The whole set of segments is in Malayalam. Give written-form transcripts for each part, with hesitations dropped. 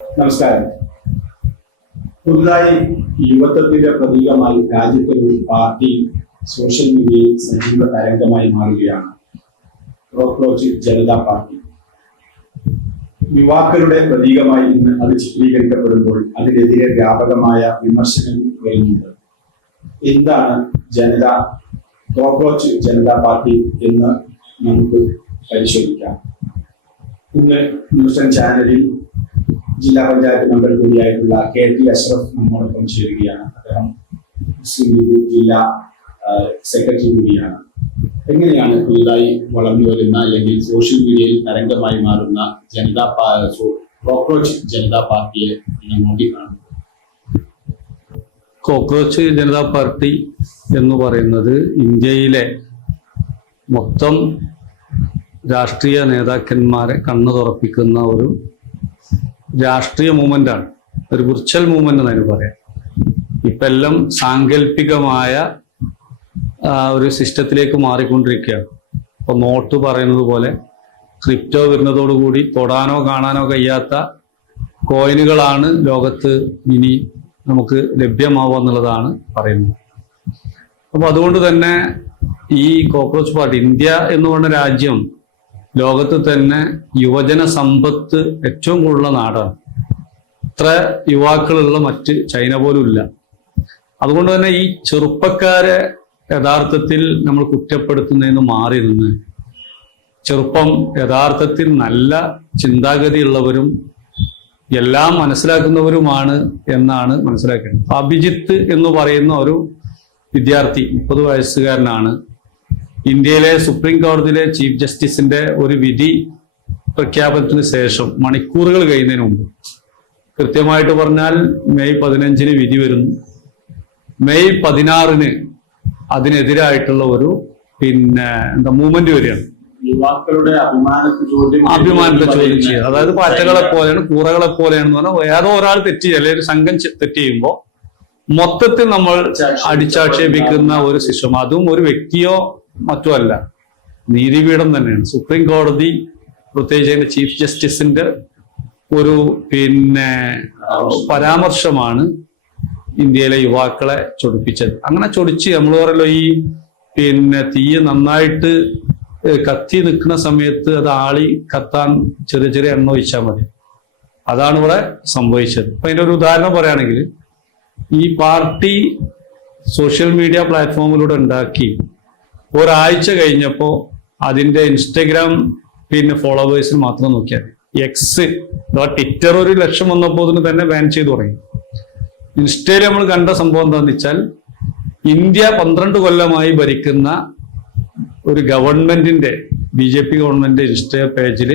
നമസ്കാരം. പുതുതായി യുവത്വത്തിന്റെ പ്രതീകമായി രാജ്യത്തെ ഒരു പാർട്ടി സോഷ്യൽ മീഡിയയിൽ സജീവ തരംഗമായി മാറുകയാണ്. Cockroach Janata party. യുവാക്കളുടെ പ്രതീകമായി ഇന്ന് അത് ചിത്രീകരിക്കപ്പെടുമ്പോൾ അതിനെതിരെ വ്യാപകമായ വിമർശനം വരുന്നുണ്ട്. എന്താണ് കോക്രോച്ച് ജനതാ പാർട്ടി എന്ന് നമുക്ക് പരിശോധിക്കാം. ഇന്ന് ന്യൂസ് ചാനലിൽ ജില്ലാ പഞ്ചായത്ത് മെമ്പർ കൂടിയായിട്ടുള്ള KT അഷ്റഫ് നമ്മോടൊപ്പം ചേരുകയാണ്. അദ്ദേഹം മുസ്ലിം ലീഗ് ജില്ലാ സെക്രട്ടറി കൂടിയാണ്. എങ്ങനെയാണ് പുതുതായി വളർന്നു വരുന്ന അല്ലെങ്കിൽ സോഷ്യൽ മീഡിയയിൽ തരംഗമായി മാറുന്ന കോക്രോച്ച് ജനതാ പാർട്ടിയെ നോക്കിക്കാണുന്നത്? കോക്രോച്ച് ജനതാ പാർട്ടി എന്ന് പറയുന്നത് ഇന്ത്യയിലെ മൊത്തം രാഷ്ട്രീയ നേതാക്കന്മാരെ കണ്ണു തുറപ്പിക്കുന്ന ഒരു രാഷ്ട്രീയ മൂവ്മെന്റാണ്. ഒരു വിർച്വൽ മൂവ്മെന്റ് എന്ന് പറയാം. ഇപ്പം എല്ലാം സാങ്കല്പികമായ ഒരു സിസ്റ്റത്തിലേക്ക് മാറിക്കൊണ്ടിരിക്കുകയാണ്. ഇപ്പൊ നോട്ട് പറയുന്നത് പോലെ ക്രിപ്റ്റോ വരുന്നതോടുകൂടി തൊടാനോ കാണാനോ കഴിയാത്ത കോയിനുകളാണ് ലോകത്ത് ഇനി നമുക്ക് ലഭ്യമാവുക എന്നുള്ളതാണ് പറയുന്നത്. അപ്പൊ അതുകൊണ്ട് തന്നെ ഈ കോക്രോച്ച് പാർട്ടി, ഇന്ത്യ എന്ന് പറഞ്ഞ രാജ്യം ലോകത്ത് തന്നെ യുവജന സമ്പത്ത് ഏറ്റവും കൂടുതലുള്ള നാടാണ്. ഇത്ര യുവാക്കളുള്ള മറ്റ് ചൈന പോലും ഇല്ല. അതുകൊണ്ട് തന്നെ ഈ ചെറുപ്പക്കാരെ യഥാർത്ഥത്തിൽ നമ്മൾ കുറ്റപ്പെടുത്തുന്നതിന് മാറി നിന്ന് ചെറുപ്പം യഥാർത്ഥത്തിൽ നല്ല ചിന്താഗതിയുള്ളവരും എല്ലാം മനസ്സിലാക്കുന്നവരുമാണ് എന്നാണ് മനസ്സിലാക്കേണ്ടത്. അഭിജിത്ത് എന്ന് പറയുന്ന ഒരു വിദ്യാർത്ഥി, 30 വയസ്സുകാരനാണ്. ഇന്ത്യയിലെ സുപ്രീം കോടതിയിലെ ചീഫ് ജസ്റ്റിസിന്റെ ഒരു വിധി പ്രഖ്യാപനത്തിന് ശേഷം മണിക്കൂറുകൾ കഴിയുന്നതിന് മുമ്പ്, കൃത്യമായിട്ട് പറഞ്ഞാൽ മെയ് 15 വിധി വരുന്നു. മെയ് 16 അതിനെതിരായിട്ടുള്ള ഒരു മൂവ്മെന്റ് വരികയാണ്. യുവാക്കളുടെ അഭിമാനത്തെ ചോദ്യം ചെയ്യുക. അതായത് പാറ്റകളെ പോലെയാണ്, കൂറകളെ പോലെയാണെന്ന് പറഞ്ഞാൽ ഏതോ ഒരാൾ തെറ്റ് അല്ലെങ്കിൽ ഒരു സംഘം തെറ്റ് ചെയ്യുമ്പോൾ മൊത്തത്തിൽ നമ്മൾ അടിച്ചാക്ഷേപിക്കുന്ന ഒരു സിസ്റ്റം. അതും ഒരു വ്യക്തിയോ മറ്റോ അല്ല, നീതിപീഠം തന്നെയാണ്. സുപ്രീം കോടതി പ്രത്യേകിച്ച് അതിന്റെ ചീഫ് ജസ്റ്റിസിന്റെ ഒരു പരാമർശമാണ് ഇന്ത്യയിലെ യുവാക്കളെ ചൊടിപ്പിച്ചത്. അങ്ങനെ ചൊടിച്ച് നമ്മൾ പറയല്ലോ, ഈ തീയ് നന്നായിട്ട് കത്തി നിൽക്കുന്ന സമയത്ത് അത് ആളി കത്താൻ ചെറിയ ചെറിയ എണ്ണ ഒഴിച്ചാൽ മതി. അതാണ് ഇവിടെ സംഭവിച്ചത്. അപ്പൊ അതിന്റെ ഒരു ഉദാഹരണം പറയുകയാണെങ്കിൽ, ഈ പാർട്ടി സോഷ്യൽ മീഡിയ പ്ലാറ്റ്ഫോമിലൂടെ ഉണ്ടാക്കി ഒരാഴ്ച കഴിഞ്ഞപ്പോൾ അതിന്റെ ഇൻസ്റ്റഗ്രാം ഫോളോവേഴ്സിന് മാത്രം നോക്കിയാൽ എക്സ് അഥവാ ട്വിറ്റർ 1 ലക്ഷം വന്നപ്പോൾ തന്നെ ബാൻ ചെയ്തു തുടങ്ങി. ഇൻസ്റ്റയിൽ നമ്മൾ കണ്ട സംഭവം എന്താണെന്ന് വെച്ചാൽ, ഇന്ത്യ 12 കൊല്ലമായി ഭരിക്കുന്ന ഒരു ഗവൺമെന്റിന്റെ BJP ഗവൺമെന്റ് ഇൻസ്റ്റ പേജിൽ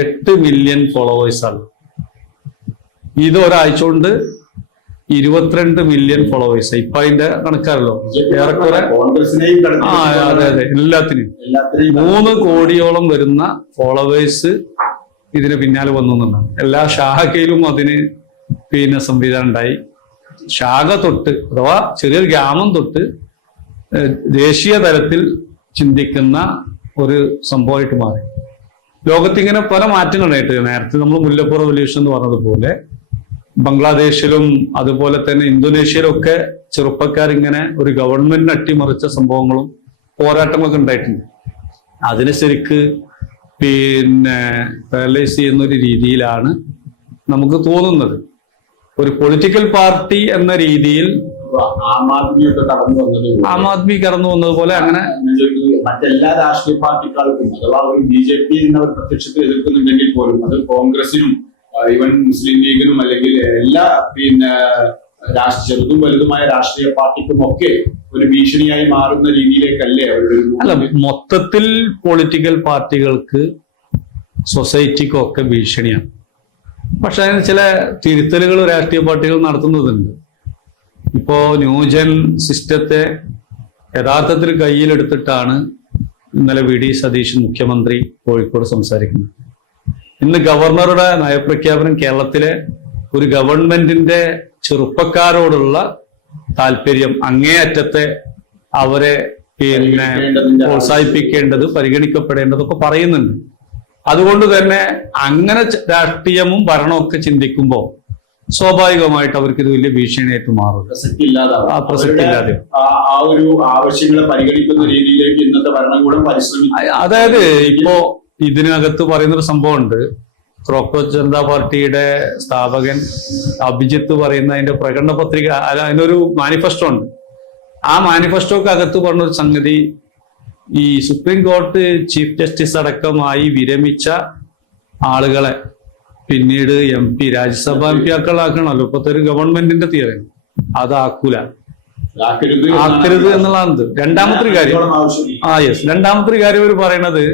8 മില്യൺ ഫോളോവേഴ്സാണ്. ഇത് ഒരാഴ്ച കൊണ്ട് 22 മില്യൺ ഫോളോവേഴ്സ്. ഇപ്പൊ അതിന്റെ കണക്കാണല്ലോ, ഏറെക്കുറെ അതെ എല്ലാത്തിനും 3 കോടിയോളം വരുന്ന ഫോളോവേഴ്സ് ഇതിന് പിന്നാലെ വന്നു എന്നുള്ളതാണ്. എല്ലാ ശാഖയിലും അതിന് സംവിധാനം ഉണ്ടായി. ശാഖ തൊട്ട് അഥവാ ചെറിയൊരു ഗ്രാമം തൊട്ട് ദേശീയ തലത്തിൽ ചിന്തിക്കുന്ന ഒരു സംഭവമായിട്ട് മാറി. ലോകത്തിങ്ങനെ പല മാറ്റങ്ങളുണ്ടായിട്ട്, നേരത്തെ നമ്മൾ മുല്ലപ്പൂർ റവല്യൂഷൻ എന്ന് പറഞ്ഞതുപോലെ ബംഗ്ലാദേശിലും അതുപോലെ തന്നെ ഇന്തോനേഷ്യയിലും ഒക്കെ ചെറുപ്പക്കാരിങ്ങനെ ഒരു ഗവൺമെന്റിനെ അട്ടിമറിച്ച സംഭവങ്ങളും പോരാട്ടങ്ങളൊക്കെ ഉണ്ടായിട്ടുണ്ട്. അതിനെ ശരിക്ക് പാരലൈസ് ചെയ്യുന്ന ഒരു രീതിയിലാണ് നമുക്ക് തോന്നുന്നത്. ഒരു പൊളിറ്റിക്കൽ പാർട്ടി എന്ന രീതിയിൽ ആം ആദ്മി കടന്നു വന്നതുപോലെ അങ്ങനെ മറ്റെല്ലാ രാഷ്ട്രീയ പാർട്ടികൾക്കും അഥവാ ഒരു BJP പ്രത്യക്ഷത്തിൽ എതിർക്കുന്നുണ്ടെങ്കിൽ പോലും അത് കോൺഗ്രസിനും ഈവൻ മുസ്ലിം ലീഗിനും അല്ലെങ്കിൽ എല്ലാ ചെറുതും വലുതുമായ രാഷ്ട്രീയ പാർട്ടിക്കും ഒക്കെ ഒരു ഭീഷണിയായി മാറുന്ന രീതിയിലേക്കല്ലേ അവരുടെ? അല്ല, മൊത്തത്തിൽ പൊളിറ്റിക്കൽ പാർട്ടികൾക്ക് സൊസൈറ്റിക്കും ഒക്കെ ഭീഷണിയാണ്. പക്ഷെ അതിന് ചില തിരുത്തലുകൾ രാഷ്ട്രീയ പാർട്ടികൾ നടത്തുന്നതുണ്ട്. ഇപ്പോ ന്യൂജൻ സിസ്റ്റത്തെ യഥാർത്ഥത്തിൽ കയ്യിലെടുത്തിട്ടാണ് ഇന്നലെ VD സതീശൻ മുഖ്യമന്ത്രി കോഴിക്കോട് സംസാരിക്കുന്നത്. ഇന്ന് ഗവർണറുടെ നയപ്രഖ്യാപനം കേരളത്തിലെ ഒരു ഗവൺമെന്റിന്റെ ചെറുപ്പക്കാരോടുള്ള താല്പര്യം, അങ്ങേയറ്റത്തെ അവരെ പ്രോത്സാഹിപ്പിക്കേണ്ടത്, പരിഗണിക്കപ്പെടേണ്ടതൊക്കെ പറയുന്നുണ്ട്. അതുകൊണ്ട് തന്നെ അങ്ങനെ രാഷ്ട്രീയവും ഭരണവും ഒക്കെ ചിന്തിക്കുമ്പോൾ സ്വാഭാവികമായിട്ട് അവർക്ക് ഇത് വലിയ ഭീഷണിയായിട്ട് മാറും. പ്രസക്തി ഇല്ലാതാവും. ആ പ്രസക്തി ഇല്ലാതെ ആ ഒരു ആവശ്യങ്ങളെ പരിഗണിക്കുന്ന രീതിയിലേക്ക് ഇന്നത്തെ ഭരണകൂടം പരിശ്രമിക്കും. അതായത് ഇപ്പോ ഇതിനകത്ത് പറയുന്നൊരു സംഭവമുണ്ട്. കോക്രോച്ച് ജനതാ പാർട്ടിയുടെ സ്ഥാപകൻ അഭിജിത്ത് പറയുന്ന അതിന്റെ പ്രകടന പത്രിക, അതിനൊരു മാനിഫെസ്റ്റോ ഉണ്ട്. ആ മാനിഫെസ്റ്റോക്ക് അകത്ത് പറഞ്ഞൊരു സംഗതി, ഈ സുപ്രീം കോടതി ചീഫ് ജസ്റ്റിസ് അടക്കമായി വിരമിച്ച ആളുകളെ പിന്നീട് MP, രാജ്യസഭ MP ആക്കണമല്ലോ ഇപ്പോഴത്തെ ഒരു ഗവൺമെന്റിന്റെ തിയറി. അതാക്കൂല, ആക്കരുത് എന്നുള്ളതാണ് രണ്ടാമത്തെ ഒരു കാര്യം. യെസ്, രണ്ടാമത്തെ ഒരു കാര്യം അവർ പറയണത്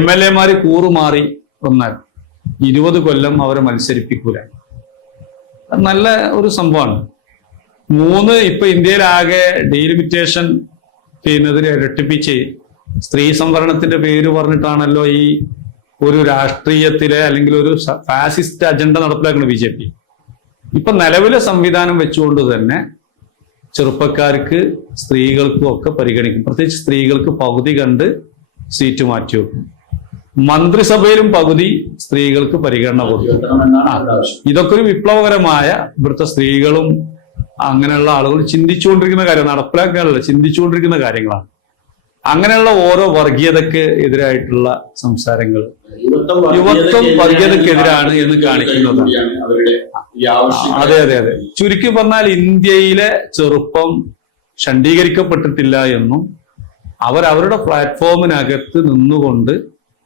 MLA-മാര് കൂറുമാറി വന്നാൽ 20 കൊല്ലം അവരെ മത്സരിപ്പിക്കൂല. അത് നല്ല ഒരു സംഭവമാണ്. 3, ഇപ്പൊ ഇന്ത്യയിലാകെ ഡീലിമിറ്റേഷൻ ചെയ്യുന്നതിന് ഇരട്ടിപ്പിച്ച് സ്ത്രീ സംവരണത്തിന്റെ പേര് പറഞ്ഞിട്ടാണല്ലോ ഈ ഒരു രാഷ്ട്രീയത്തിലെ അല്ലെങ്കിൽ ഒരു ഫാസിസ്റ്റ് അജണ്ട നടപ്പിലാക്കുന്ന BJP. ഇപ്പൊ നിലവിലെ സംവിധാനം വെച്ചുകൊണ്ട് തന്നെ ചെറുപ്പക്കാർക്ക് സ്ത്രീകൾക്കും ഒക്കെ പരിഗണിക്കും. പ്രത്യേകിച്ച് സ്ത്രീകൾക്ക് പകുതി കണ്ട് സീറ്റ് മാറ്റി വെക്കും. മന്ത്രിസഭയിലും പകുതി സ്ത്രീകൾക്ക് പരിഗണന കൊടുക്കും. ഇതൊക്കെ ഒരു വിപ്ലവകരമായ ഇവിടുത്തെ സ്ത്രീകളും അങ്ങനെയുള്ള ആളുകൾ ചിന്തിച്ചുകൊണ്ടിരിക്കുന്ന കാര്യം, നടപ്പിലാക്കാനുള്ള ചിന്തിച്ചുകൊണ്ടിരിക്കുന്ന കാര്യങ്ങളാണ്. അങ്ങനെയുള്ള ഓരോ വർഗീയതക്ക് എതിരായിട്ടുള്ള സംസാരങ്ങൾ യുവത്വം വർഗീയതക്കെതിരാണ് എന്ന് കാണിക്കുന്നതാണ്. അതെ അതെ അതെ. ചുരുക്കി പറഞ്ഞാൽ ഇന്ത്യയിലെ ചെറുപ്പം ഷണ്ഡീകരിക്കപ്പെട്ടിട്ടില്ല എന്നും അവരവരുടെ പ്ലാറ്റ്ഫോമിനകത്ത് നിന്നുകൊണ്ട്,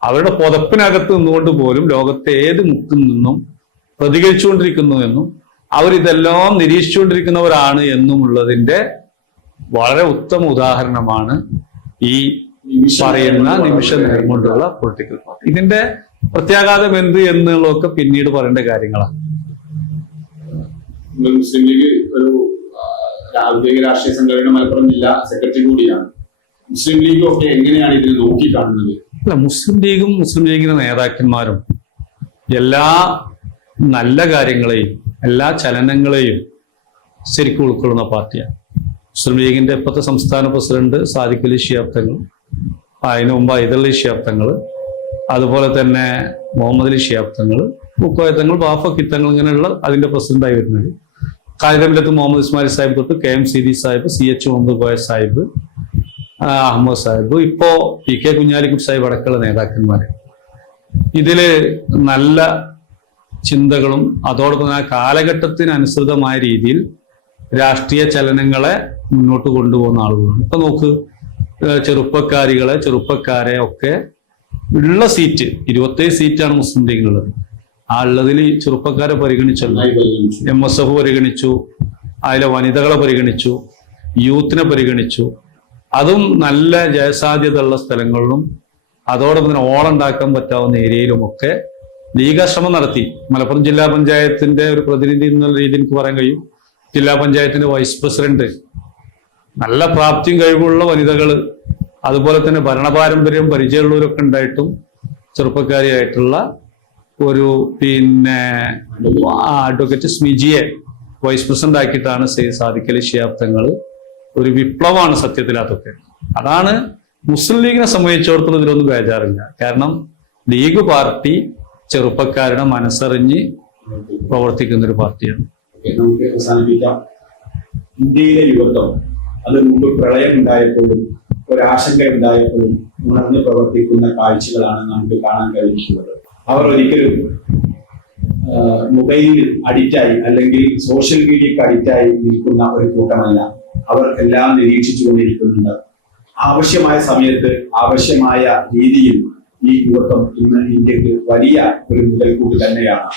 അവരുടെ പുതപ്പിനകത്ത് നിന്നുകൊണ്ട് പോലും ലോകത്തെ ഏത് മുക്കിൽ നിന്നും പ്രതികരിച്ചുകൊണ്ടിരിക്കുന്നു എന്നും അവരിതെല്ലാം നിരീക്ഷിച്ചുകൊണ്ടിരിക്കുന്നവരാണ് എന്നുമുള്ളതിന്റെ വളരെ ഉത്തമ ഉദാഹരണമാണ് ഈ പറയുന്ന നിമിഷ നേരം കൊണ്ടുള്ള പൊളിറ്റിക്കൽ പാർട്ടി. ഇതിന്റെ പ്രത്യാഘാതം എന്ത് എന്നുള്ളതൊക്കെ പിന്നീട് പറയേണ്ട കാര്യങ്ങളാണ്. മുസ്ലിം ലീഗ് ഒരു ഔദ്യോഗിക രാഷ്ട്രീയ സംഘടന മലപ്പുറം ജില്ലാ സെക്രട്ടറി കൂടിയാണ്. മുസ്ലിം ലീഗ് ഒക്കെ എങ്ങനെയാണ് ഇതിൽ നോക്കിക്കാണുന്നത്? അല്ല, മുസ്ലിം ലീഗും മുസ്ലിം ലീഗിന്റെ നേതാക്കന്മാരും എല്ലാ നല്ല കാര്യങ്ങളെയും എല്ലാ ചലനങ്ങളെയും ശരിക്കും ഉൾക്കൊള്ളുന്ന പാർട്ടിയാണ്. മുസ്ലിം ലീഗിന്റെ ഇപ്പോഴത്തെ സംസ്ഥാന പ്രസിഡന്റ് സാദിഖ് അലി ശിഹാബ് തങ്ങൾ, അതിനു മുമ്പ് ഹൈദരലി ശിഹാബ് തങ്ങൾ, അതുപോലെ തന്നെ മുഹമ്മദ് അലി ശിഹാബ് തങ്ങൾ, പൂക്കോയ തങ്ങൾ, ബാഫക്കി തങ്ങൾ, ഇങ്ങനെയുള്ള അതിന്റെ പ്രസിഡന്റായി വരുന്നത്. കായികമില്ലത്ത് മുഹമ്മദ് ഇസ്മായിൽ സാഹിബ് തൊട്ട് KM സീതി സാഹിബ്, CH മുഹമ്മദ് കോയ സാഹിബ്, അഹമ്മദ് സാഹിബ്, ഇപ്പോ PK കുഞ്ഞാലിക്കുട്ടി സാഹിബ് അടക്കമുള്ള നേതാക്കന്മാര് ഇതില് നല്ല ചിന്തകളും അതോടൊപ്പം ആ കാലഘട്ടത്തിന് അനുസൃതമായ രീതിയിൽ രാഷ്ട്രീയ ചലനങ്ങളെ മുന്നോട്ട് കൊണ്ടുപോകുന്ന ആളുകളാണ്. ഇപ്പൊ നോക്ക്, ചെറുപ്പക്കാരെ ഒക്കെ ഉള്ള സീറ്റ് 27 സീറ്റാണ് മുസ്ലിം ലീഗിനുള്ളത്. ആ ഉള്ളതിൽ ചെറുപ്പക്കാരെ പരിഗണിച്ചല്ലോ. MSF പരിഗണിച്ചു, അതിലെ വനിതകളെ പരിഗണിച്ചു, യൂത്തിനെ പരിഗണിച്ചു. അതും നല്ല ജയസാധ്യതയുള്ള സ്ഥലങ്ങളിലും അതോടൊപ്പം തന്നെ ഓളുണ്ടാക്കാൻ പറ്റാവുന്ന ഏരിയയിലുമൊക്കെ ലീഗാശ്രമം നടത്തി. മലപ്പുറം ജില്ലാ പഞ്ചായത്തിന്റെ ഒരു പ്രതിനിധി എന്നുള്ള രീതിയിൽ എനിക്ക് പറയാൻ കഴിയും. ജില്ലാ പഞ്ചായത്തിന്റെ വൈസ് പ്രസിഡന്റ്, നല്ല പ്രാപ്തിയും കഴിവുള്ള വനിതകൾ, അതുപോലെ തന്നെ ഭരണപാരമ്പര്യം പരിചയമുള്ളവരൊക്കെ ഉണ്ടായിട്ടും ചെറുപ്പക്കാരിയായിട്ടുള്ള ഒരു അഡ്വക്കേറ്റ് സ്മിജിയെ വൈസ് പ്രസിഡന്റ് ആക്കിയിട്ടാണ് സാദിഖ് അലി ശിഹാബ് തങ്ങൾ. ഒരു വിപ്ലവമാണ് സത്യത്തിൽ അതൊക്കെ. അതാണ് മുസ്ലിം ലീഗിനെ സംബന്ധിച്ചിടത്തോളം ഇതിലൊന്നും ബേജാറില്ല. കാരണം ലീഗ് പാർട്ടി ചെറുപ്പക്കാരുടെ മനസ്സറിഞ്ഞ് പ്രവർത്തിക്കുന്ന ഒരു പാർട്ടിയാണ്. നമുക്ക് അവസാനിപ്പിക്കാം. ഇന്ത്യയിലെ യുവത്വം അത് മുമ്പ് പ്രളയം ഉണ്ടായപ്പോഴും ഒരാശങ്ക ഉണ്ടായപ്പോഴും ഉണർന്ന് പ്രവർത്തിക്കുന്ന കാഴ്ചകളാണ് നമുക്ക് കാണാൻ കഴിയുന്നത്. അവർ ഒരിക്കലും മൊബൈലിൽ അഡിക്റ്റായി അല്ലെങ്കിൽ സോഷ്യൽ മീഡിയക്ക് അഡിക്റ്റായി നിൽക്കുന്ന ഒരു കൂട്ടമല്ല. അവർ എല്ലാം നിരീക്ഷിച്ചുകൊണ്ടിരിക്കുന്നുണ്ട്. ആവശ്യമായ സമയത്ത് ആവശ്യമായ രീതിയിൽ ഈ യുവത്വം ഇന്ന് ഇന്ത്യക്ക് വലിയ ഒരു മുതൽക്കൂട്ട് തന്നെയാണ്.